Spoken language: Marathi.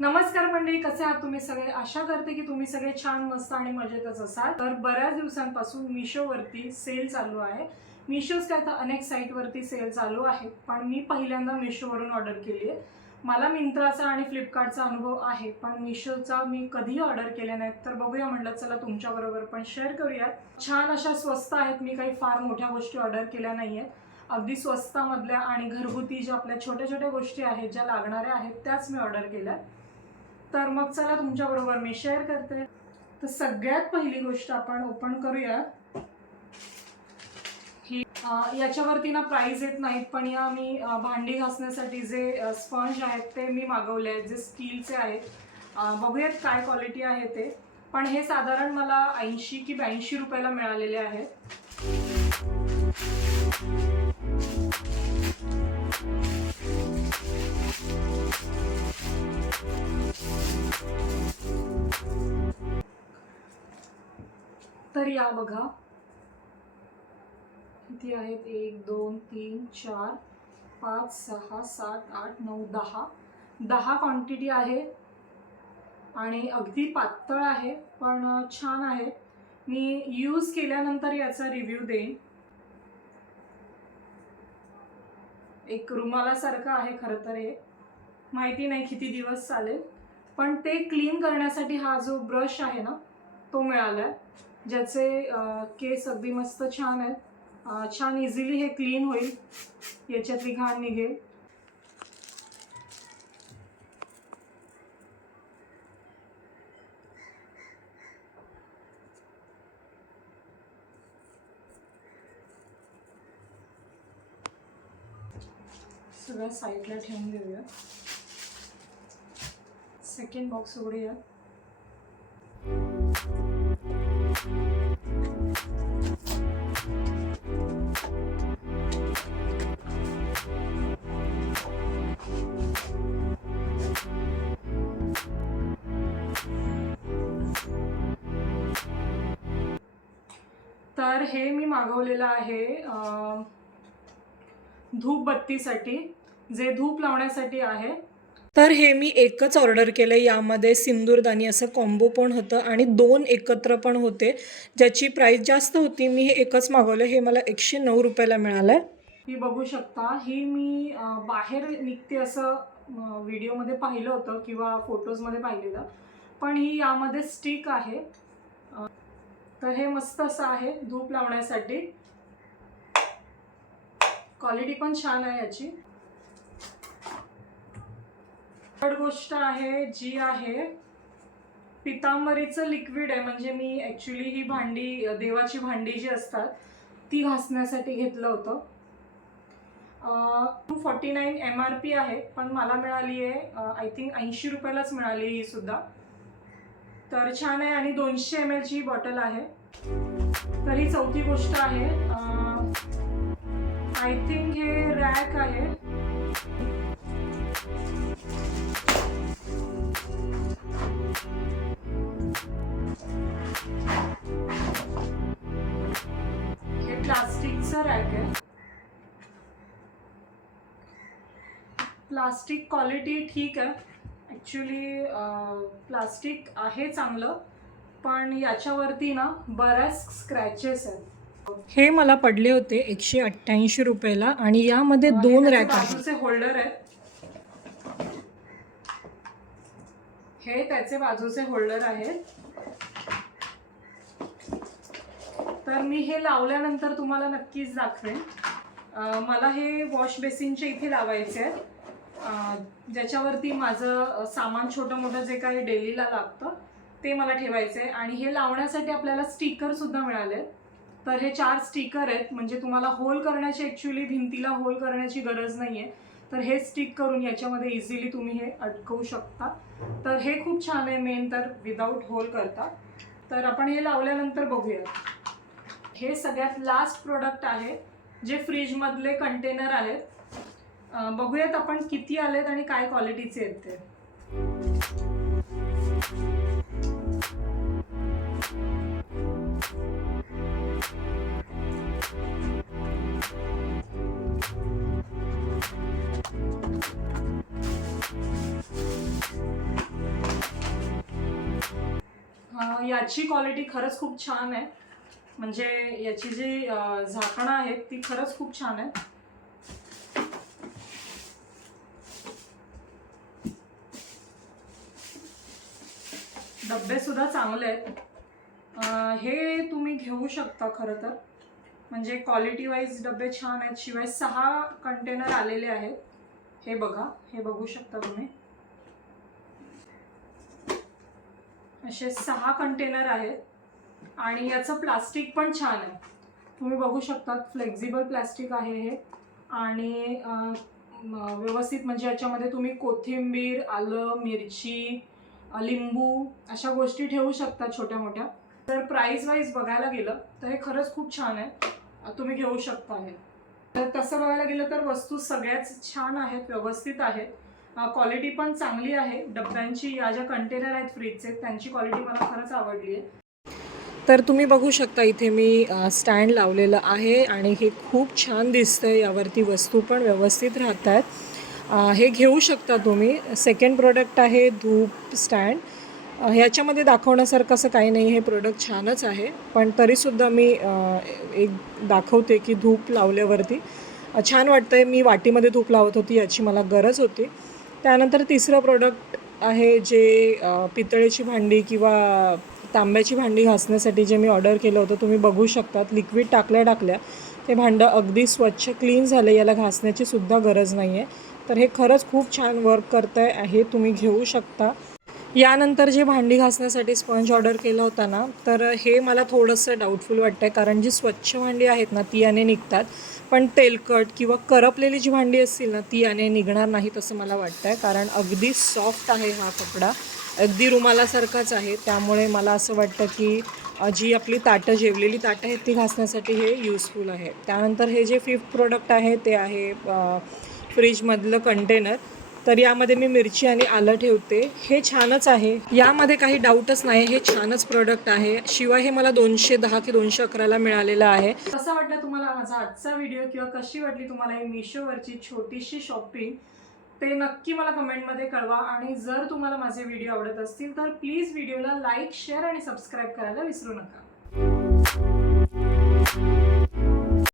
नमस्कार मंडळी कसे आहात तुम्ही सगळे? आशा करते की तुम्ही सगळे छान मस्त आणि मजेतच असाल. तर बऱ्याच दिवसांपासून मिशोवरती सेल चालू आहे. मिशोच काय तर अनेक साईटवरती सेल चालू आहे पण मी पहिल्यांदा मिशोवरून ऑर्डर केली आहे. मला मिंत्राचा आणि फ्लिपकार्टचा अनुभव आहे पण मिशोचा मी कधीही ऑर्डर केले नाहीत. तर बघूया म्हणलं चला तुमच्याबरोबर पण शेअर करूयात. छान अशा स्वस्त आहेत मी काही फार मोठ्या गोष्टी ऑर्डर केल्या नाही आहेत अगदी स्वस्तामधल्या आणि घरगुती ज्या आपल्या छोट्या छोट्या गोष्टी आहेत ज्या लागणाऱ्या आहेत त्याच मी ऑर्डर केल्या तर मग चला तुमच्याबरोबर मी शेअर करते. तर सगळ्यात पहिली गोष्ट आपण ओपन करूया. ही याच्यावरती ना प्राईज येत नाहीत पण या मी भांडी घासण्यासाठी जे स्पंज आहेत ते मी मागवले आहेत जे स्टीलचे आहेत. बघूयात काय क्वालिटी आहे ते. पण हे साधारण मला ऐंशी की ब्याऐंशी रुपयाला मिळालेले आहेत. तर या बघा. किती आहेत? एक दोन तीन चार पाच सहा सात आठ नऊ दहा. दहा क्वांटिटी आहे. आणि अगदी पातळ आहे पण छान आहे. मी यूज केल्यानंतर याचा रिव्ह्यू देईन. एक रुमालासारखं आहे खरं तर हे. माहिती नाही किती दिवस चालेल. पण ते क्लीन करण्यासाठी हा जो ब्रश आहे ना तो मिळाला आहे ज्याचे केस अगदी मस्त छान आहेत. छान इझिली हे क्लीन होईल. याच्यातली घाण निघेल. सगळ्या साईडला ठेवून देऊया. सेकंड बॉक्स उघडूया. तर हे मी मागवलेलं आहे अं, धूप बत्तीसाठी जे धूप लावण्यासाठी आहे. तर हे मी एकच ऑर्डर केलं यामध्ये सिंदूरदानी असं कॉम्बो पण होतं आणि दोन एकत्र पण होते. ज्याची प्राईस जास्त होती मी हे एकच मागवलं हे मला एकशे नऊ रुपयाला मिळालं आहे ही बघू शकता ही मी बाहेर निघते असं व्हिडिओमध्ये पाहिलं होतं किंवा फोटोजमध्ये पाहिलेलं. पण ही यामध्ये स्टिक आहे. तर हे मस्त असं आहे धूप लावण्यासाठी. क्वालिटी पण छान आहे याची. थर्ड गोष्ट आहे जी आहे पितांबरीचं लिक्विड आहे. म्हणजे मी ॲक्च्युली ही भांडी देवाची भांडी जी असतात ती घासण्यासाठी घेतलं होतं. Two forty nine M R P आहे पण मला मिळाली आहे आय थिंक ऐंशी रुपयालाच मिळाली ही सुद्धा. तर छान आहे आणि दोनशे एम एलची बॉटल आहे. तर ही चौथी गोष्ट आहे आय थिंक हे रॅक आहे. हे प्लास्टिकचं रॅक आहे. प्लास्टिक क्वालिटी ठीक आहे. ॲक्च्युली प्लास्टिक आहे चांगलं पण याच्यावरती ना बऱ्याच स्क्रॅचेस आहेत. हे मला पडले होते एकशे अठ्ठ्याऐंशी रुपयाला आणि यामध्ये दोन रॅक आहेत. होल्डर आहेत. हे त्याचे बाजूचे होल्डर आहेत. तर मी हे लावल्यानंतर तुम्हाला नक्कीच दाखवेन. मला हे वॉश बेसिनच्या इथे लावायचे आहे अं, ज्याच्यावरती माझं सामान छोटं मोठं जे काही डेलीला लागतं ते मला ठेवायचं आहे आणि हे लावण्यासाठी आपल्याला स्टिकरसुद्धा मिळाले तर हे चार स्टिकर आहेत. म्हणजे तुम्हाला होल करण्याची ॲक्च्युली भिंतीला होल करण्याची गरज नाही आहे तर हे स्टिक करून याच्यामध्ये इझिली तुम्ही हे अटकवू शकता. तर हे खूप छान आहे मेन तर विदाऊट होल करता. तर आपण हे लावल्यानंतर बघूया. हे सगळ्यात लास्ट प्रोडक्ट आहे जे फ्रीजमधले कंटेनर आहेत. बघूयात आपण किती आलेत आणि काय क्वालिटीचे आहेत ते. याची क्वालिटी खरंच खूप छान आहे. म्हणजे याची जी झाकणं आहेत ती खरंच खूप छान आहे डब्बे सुद्धा चांगले आहेत. हे तुम्ही घेऊ शकता खरं तर. म्हणजे क्वालिटी वाईज डबे छान आहेत. शिवाय सहा कंटेनर आलेले आहेत. हे बघा. हे बघू शकता तुम्ही. असे सहा कंटेनर आहेत. आणि याचं प्लास्टिक पण छान आहे. तुम्ही बघू शकता फ्लेक्झिबल प्लास्टिक आहे हे. आणि व्यवस्थित म्हणजे याच्यामध्ये तुम्ही कोथिंबीर आलं मिरची लिंबू अशा गोष्टी ठेवू शकता छोट्या मोठ्या. तर प्राईस वाईज बघायला गेलं तर हे खरंच खूप छान आहे. तुम्ही घेऊ शकता हे. तर तसं बघायला गेलं तर वस्तू सगळ्याच छान आहेत व्यवस्थित आहेत क्वालिटी पण चांगली आहे. डब्यांची या ज्या कंटेनर आहेत फ्रीजचे त्यांची क्वालिटी मला खरंच आवडली आहे. तर तुम्ही बघू शकता इथे मी स्टँड लावलेलं आहे आणि हे खूप छान दिसतंय. यावरती वस्तू पण व्यवस्थित राहत आहेत हे घेऊ शकता तुम्ही. सेकंड प्रोडक्ट आहे धूप स्टँड ह्याच्यामध्ये दाखवण्यासारखं असं काही नाही हे प्रोडक्ट छानच आहे. पण तरीसुद्धा मी एक दाखवते की धूप लावल्यावरती. छान वाटतं आहे मी वाटीमध्ये धूप लावत होती याची मला गरज होती. त्यानंतर तिसरं प्रोडक्ट आहे जे पितळेची भांडी किंवा तांब्याची भांडी घासण्यासाठी जे मी ऑर्डर केलं होतं तुम्ही बघू शकतात. लिक्विड टाकल्या टाकल्या ते भांडं अगदी स्वच्छ क्लीन झालं याला घासण्याची सुद्धा गरज नाही आहे तर हे खरंच खूप छान वर्क करतं आहे हे तुम्ही घेऊ शकता. यानंतर जे भांडी घासण्यासाठी स्पंज ऑर्डर केलं होता ना तर हे मला थोडंसं डाऊटफुल वाटतं आहे कारण जी स्वच्छ भांडी आहेत ना ती याने निघतात. पण तेलकट किंवा करपलेली जी भांडी असतील ना ती याने निघणार नाहीत असं मला वाटतं आहे कारण अगदी सॉफ्ट आहे हा कपडा. अगदी रुमालासारखाच आहे त्यामुळे मला असं वाटतं की जी आपली ताटं जेवलेली ताटं आहेत ती घासण्यासाठी हे यूजफुल आहे. त्यानंतर हे जे फिफ्थ प्रोडक्ट आहे ते आहे फ्रीजमधलं कंटेनर तर यामध्ये मी मिरची आणि आलं ठेवते. हे छानच आहे. यामध्ये काही डाऊटच नाही. हे छानच प्रोडक्ट आहे. शिवाय हे मला दोनशे दहा की दोनशे अकराला मिळालेलं आहे. कसा वाटला तुम्हाला माझा आजचा व्हिडिओ किंवा कशी वाटली तुम्हाला ही मिशोवरची छोटीशी शॉपिंग ते नक्की मला कमेंटमध्ये कळवा आणि जर तुम्हाला माझे व्हिडिओ आवडत असतील तर प्लीज व्हिडिओला लाईक शेअर आणि सबस्क्राईब करायला विसरू नका.